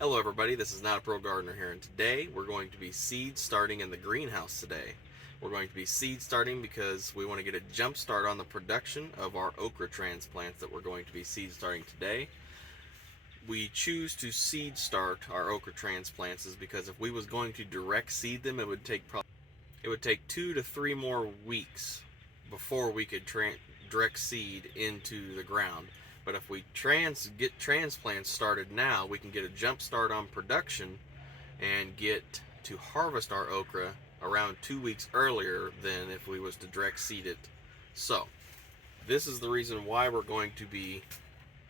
Hello everybody, this is Not a Pro Gardener here, and today we're going to be seed starting in the greenhouse today. We're going to be seed starting because we want to get a jump start on the production of our okra transplants that we're going to be seed starting today. We choose to seed start our okra transplants is because if we was going to direct seed them, it would take 2 to 3 more weeks before we could direct seed into the ground. But if we get transplants started now, we can get a jump start on production and get to harvest our okra around 2 weeks earlier than if we was to direct seed it. So this is the reason why we're going to be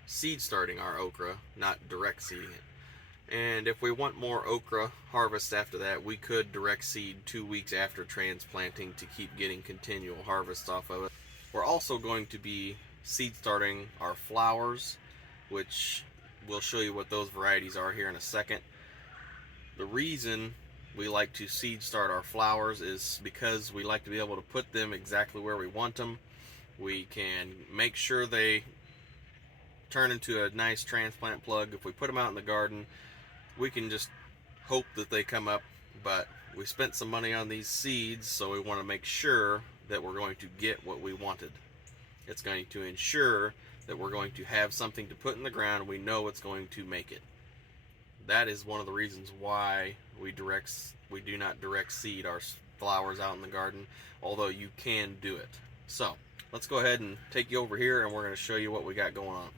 seed starting our okra, not direct seeding it. And if we want more okra harvest after that, we could direct seed 2 weeks after transplanting to keep getting continual harvests off of it. We're also going to be seed starting our flowers, which we'll show you what those varieties are here in a second. The reason we like to seed start our flowers is because we like to be able to put them exactly where we want them. We can make sure they turn into a nice transplant plug. If we put them out in the garden, we can just hope that they come up, but we spent some money on these seeds, so we want to make sure that we're going to get what we wanted. It's going to ensure that we're going to have something to put in the ground. We know it's going to make it. That is one of the reasons why we do not direct seed our flowers out in the garden, although you can do it. So let's go ahead and take you over here and we're going to show you what we got going on.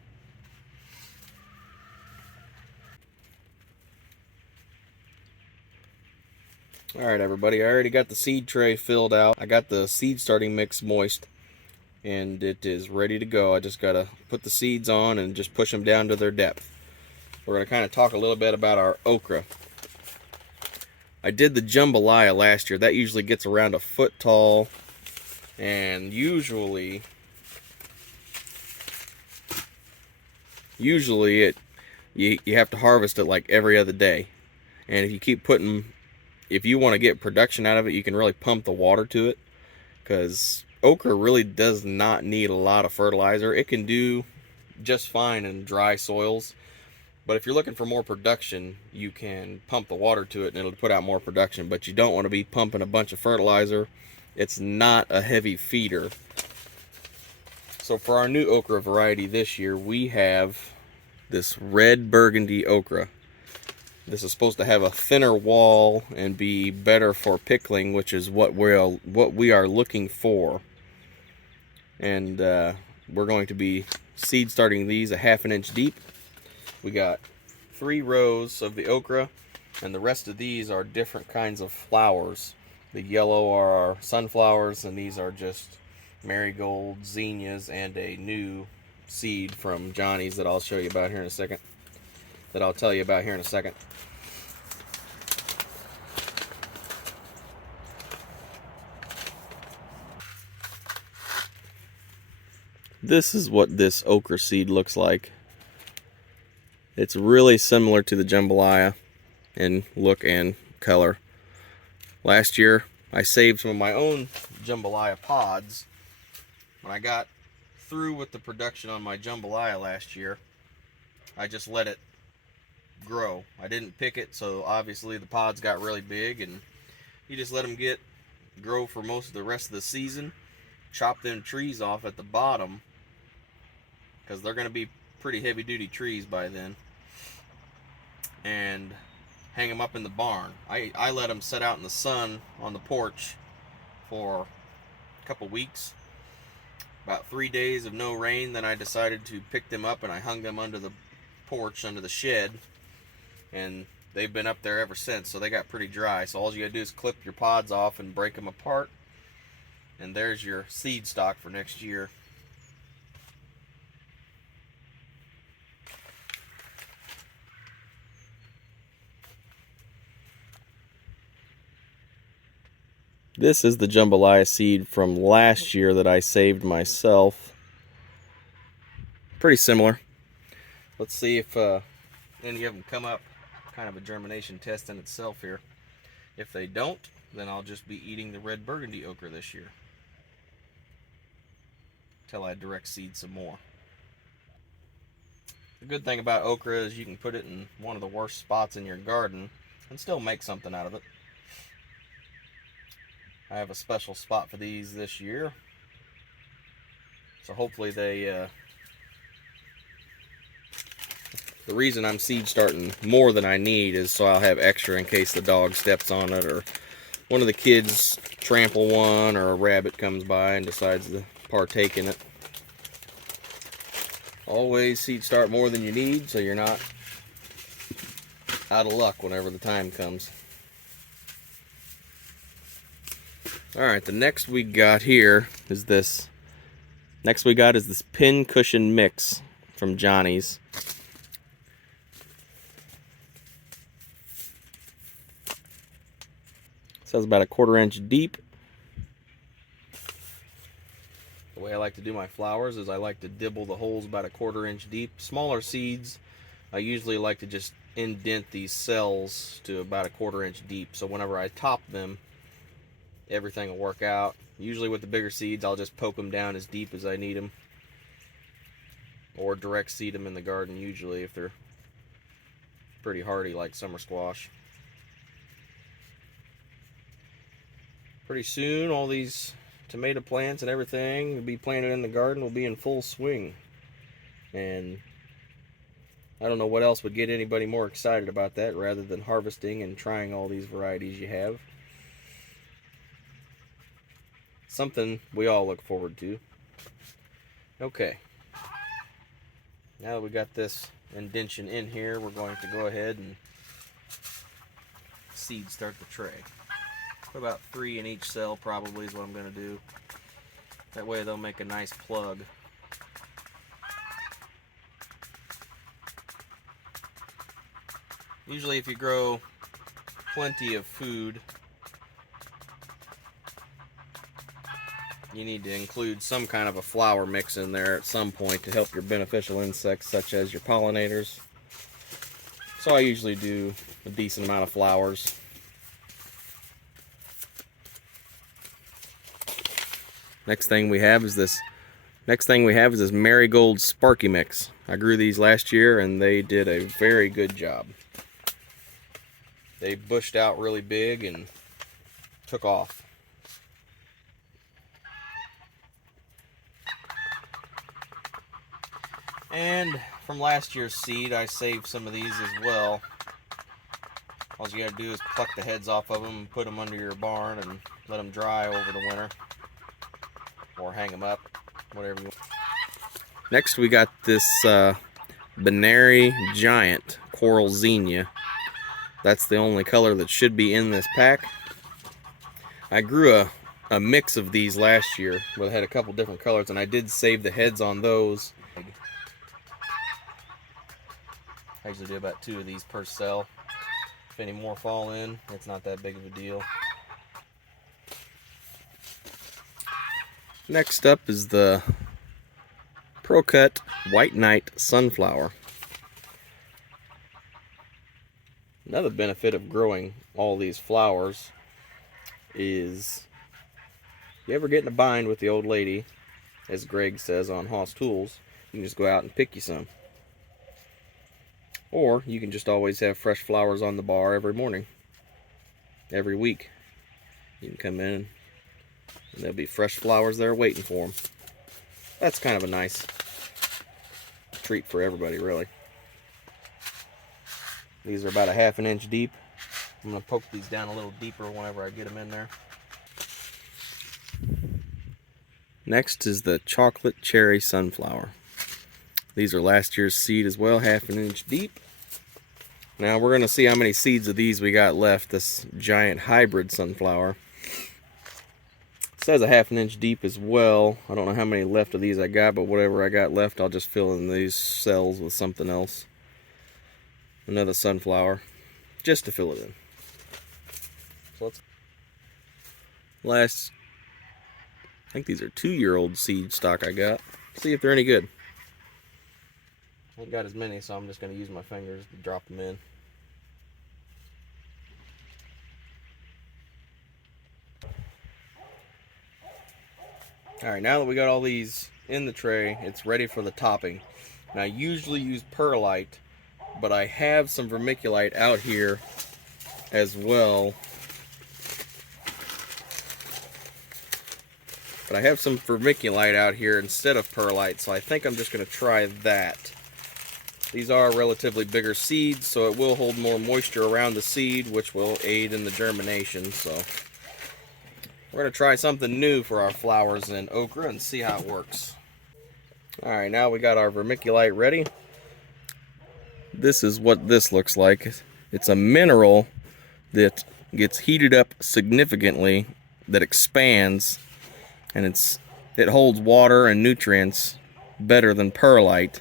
Alright everybody, I already got the seed tray filled out. I got the seed starting mix moist and it is ready to go. I just gotta put the seeds on and just push them down to their depth. We're gonna kind of talk a little bit about our okra. I did the jambalaya last year. That usually gets around a foot tall, and usually you have to harvest it like every other day. And if you keep if you want to get production out of it, you can really pump the water to it, because okra really does not need a lot of fertilizer. It can do just fine in dry soils, but if you're looking for more production, you can pump the water to it and it'll put out more production. But you don't want to be pumping a bunch of fertilizer. It's not a heavy feeder. So for our new okra variety this year, we have this red burgundy okra. This is supposed to have a thinner wall and be better for pickling, which is what we are looking for. And we're going to be seed starting these a ½ inch deep. We got 3 rows of the okra, and the rest of these are different kinds of flowers. The yellow are our sunflowers, and these are just marigold, zinnias, and a new seed from Johnny's that I'll show you about here in a second. That I'll tell you about here in a second. This is what this okra seed looks like. It's really similar to the jambalaya in look and color. Last year, I saved some of my own jambalaya pods. When I got through with the production on my jambalaya last year, I just let it grow. I didn't pick it, so obviously the pods got really big, and you just let them grow for most of the rest of the season. Chop them trees off at the bottom, because they're going to be pretty heavy duty trees by then, and hang them up in the barn. I let them sit out in the sun on the porch for a couple weeks, about 3 days of no rain. Then I decided to pick them up and I hung them under the porch, under the shed, and they've been up there ever since. So they got pretty dry. So all you gotta do is clip your pods off and break them apart, and there's your seed stock for next year. This is the jambalaya seed from last year that I saved myself. Pretty similar. Let's see if any of them come up. Kind of a germination test in itself here. If they don't, then I'll just be eating the red burgundy okra this year till I direct seed some more. The good thing about okra is you can put it in one of the worst spots in your garden and still make something out of it. I have a special spot for these this year, so hopefully they the reason I'm seed starting more than I need is so I'll have extra in case the dog steps on it, or one of the kids trample one, or a rabbit comes by and decides to partake in it. Always seed start more than you need so you're not out of luck whenever the time comes. Alright, the next we got here is this. Next we got is this pin cushion mix from Johnny's. It says about a 1/4 inch deep. The way I like to do my flowers is I like to dibble the holes about a 1/4 inch deep. Smaller seeds, I usually like to just indent these cells to about a 1/4 inch deep, so whenever I top them, everything will work out. Usually with the bigger seeds, I'll just poke them down as deep as I need them, or direct seed them in the garden usually if they're pretty hardy like summer squash. Pretty soon all these tomato plants and everything will be planted in the garden, will be in full swing, and I don't know what else would get anybody more excited about that rather than harvesting and trying all these varieties you have. Something we all look forward to. Okay, now that we got this indention in here, we're going to go ahead and seed start the tray. Put about 3 in each cell probably is what I'm going to do. That way they'll make a nice plug. Usually if you grow plenty of food, you need to include some kind of a flower mix in there at some point to help your beneficial insects such as your pollinators. So I usually do a decent amount of flowers. Next thing we have is this Marigold Sparky Mix. I grew these last year and they did a very good job. They bushed out really big and took off. And from last year's seed, I saved some of these as well. All you gotta do is pluck the heads off of them and put them under your barn and let them dry over the winter. Or hang them up, whatever you want. Next we got this Binary Giant Coral Zinnia. That's the only color that should be in this pack. I grew a mix of these last year where they had a couple different colors, and I did save the heads on those. I usually do about 2 of these per cell. If any more fall in, it's not that big of a deal. Next up is the ProCut White Knight Sunflower. Another benefit of growing all these flowers is if you ever get in a bind with the old lady, as Greg says on Hoss Tools, you can just go out and pick you some. Or you can just always have fresh flowers on the bar every morning, every week. You can come in and there'll be fresh flowers there waiting for them. That's kind of a nice treat for everybody, really. These are about a 1/2 inch deep. I'm going to poke these down a little deeper whenever I get them in there. Next is the Chocolate Cherry Sunflower. These are last year's seed as well, 1/2 inch deep. Now we're going to see how many seeds of these we got left, this giant hybrid sunflower. It says a 1/2 inch deep as well. I don't know how many left of these I got, but whatever I got left, I'll just fill in these cells with something else. Another sunflower, just to fill it in. So I think these are 2-year-old seed stock I got. See if they're any good. I ain't got as many, so I'm just going to use my fingers to drop them in. Alright, now that we got all these in the tray, it's ready for the topping. And I usually use perlite, but I have some vermiculite out here as well. But I have some vermiculite out here instead of perlite, so I think I'm just going to try that. These are relatively bigger seeds, so it will hold more moisture around the seed, which will aid in the germination. So we're going to try something new for our flowers in okra and see how it works. Alright, now we got our vermiculite ready. This is what this looks like. It's a mineral that gets heated up significantly, that expands, and it holds water and nutrients better than perlite,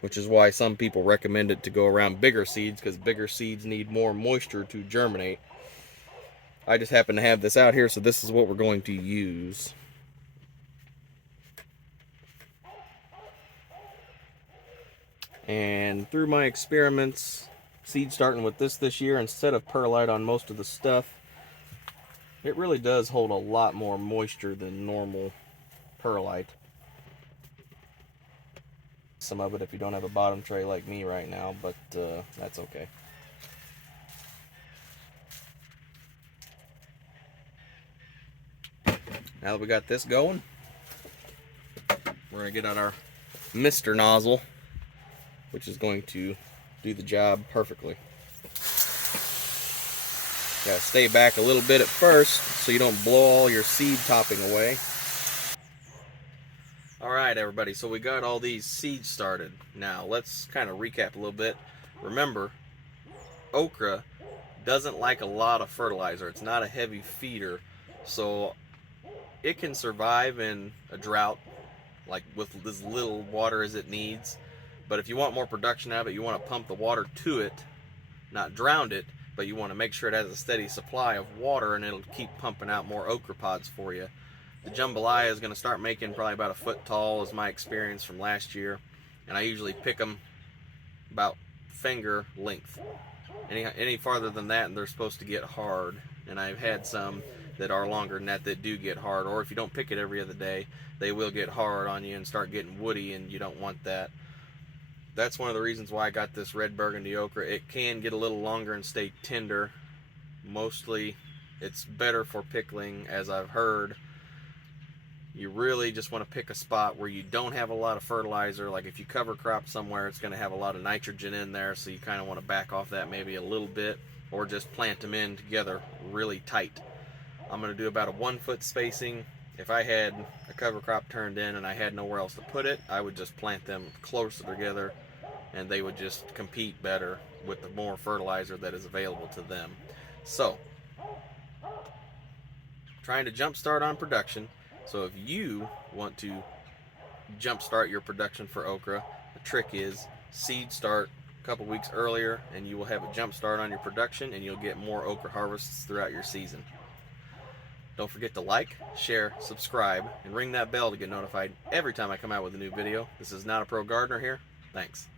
which is why some people recommend it to go around bigger seeds, because bigger seeds need more moisture to germinate. I just happen to have this out here, so this is what we're going to use. And through my experiments, seed starting with this year instead of perlite on most of the stuff, it really does hold a lot more moisture than normal perlite. Some of it if you don't have a bottom tray like me right now, but that's okay. Now that we got this going, we're going to get out our mister nozzle, which is going to do the job perfectly. Gotta stay back a little bit at first so you don't blow all your seed topping away. Alright everybody, so we got all these seeds started. Now let's kind of recap a little bit. Remember, okra doesn't like a lot of fertilizer. It's not a heavy feeder, so it can survive in a drought, like with as little water as it needs. But if you want more production out of it, you want to pump the water to it, not drown it, but you want to make sure it has a steady supply of water, and it'll keep pumping out more okra pods for you. The jambalaya is going to start making probably about a foot tall, is my experience from last year, and I usually pick them about finger length. Any farther than that and they're supposed to get hard, and I've had some that are longer than that that do get hard, or if you don't pick it every other day, they will get hard on you and start getting woody, and you don't want that. That's one of the reasons why I got this red burgundy okra. It can get a little longer and stay tender. Mostly it's better for pickling, as I've heard. You really just want to pick a spot where you don't have a lot of fertilizer. Like if you cover crop somewhere, it's going to have a lot of nitrogen in there, so you kind of want to back off that maybe a little bit, or just plant them in together really tight. I'm going to do about a 1 foot spacing. If I had a cover crop turned in and I had nowhere else to put it, I would just plant them closer together, and they would just compete better with the more fertilizer that is available to them. So, trying to jumpstart on production. So if you want to jumpstart your production for okra, the trick is seed start a couple weeks earlier, and you will have a jump start on your production, and you'll get more okra harvests throughout your season. Don't forget to like, share, subscribe, and ring that bell to get notified every time I come out with a new video. This is Not a Pro Gardener here. Thanks.